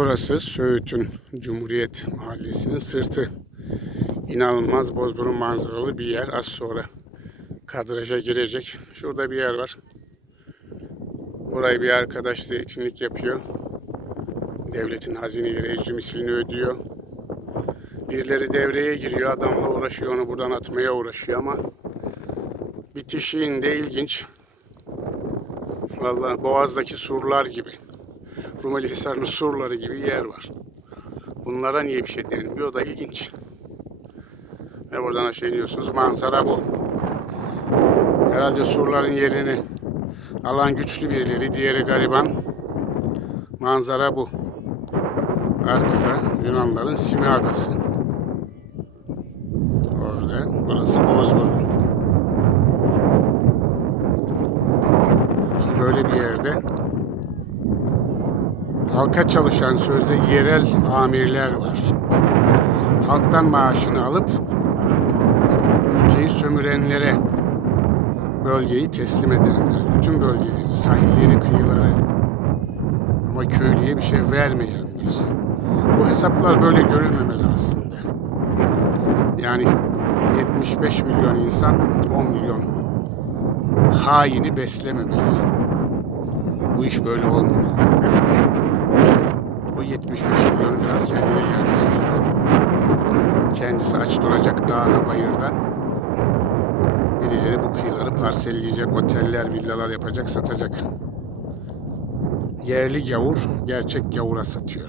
Burası Söğüt'ün Cumhuriyet Mahallesi'nin sırtı. İnanılmaz bozburun manzaralı bir yer. Az sonra kadraja girecek. Şurada bir yer var. Burayı bir arkadaş zeytinlik yapıyor. Devletin hazineleri ecri misilini ödüyor. Birileri devreye giriyor. Adamla uğraşıyor. Onu buradan atmaya uğraşıyor ama bitişiğinde ilginç. Vallahi Boğaz'daki surlar gibi. Rumeli Hisarı'nın surları gibi yer var. Bunlara niye bir şey denilmiyor da ilginç. Ve buradan aşağı iniyorsunuz. Manzara bu. Herhalde surların yerini alan güçlü birileri, diğeri gariban. Manzara bu. Arkada Yunanların Simi Adası. Orada. Burası Bozburun. İşte böyle bir yerde halka çalışan sözde yerel amirler var. Halktan maaşını alıp ülkeyi sömürenlere bölgeyi teslim edenler. Bütün bölgeleri, sahilleri, kıyıları ama köylüye bir şey vermeyenler. Bu hesaplar böyle görülmemeli aslında. Yani 75 milyon insan 10 milyon haini beslememeli. Bu iş böyle olmamalı. Bu 75 milyonun biraz kendine gelmesi lazım. Kendisi aç duracak dağda bayırda. Birileri bu kıyıları parselleyecek, oteller, villalar yapacak, satacak. Yerli gavur gerçek gavura satıyor.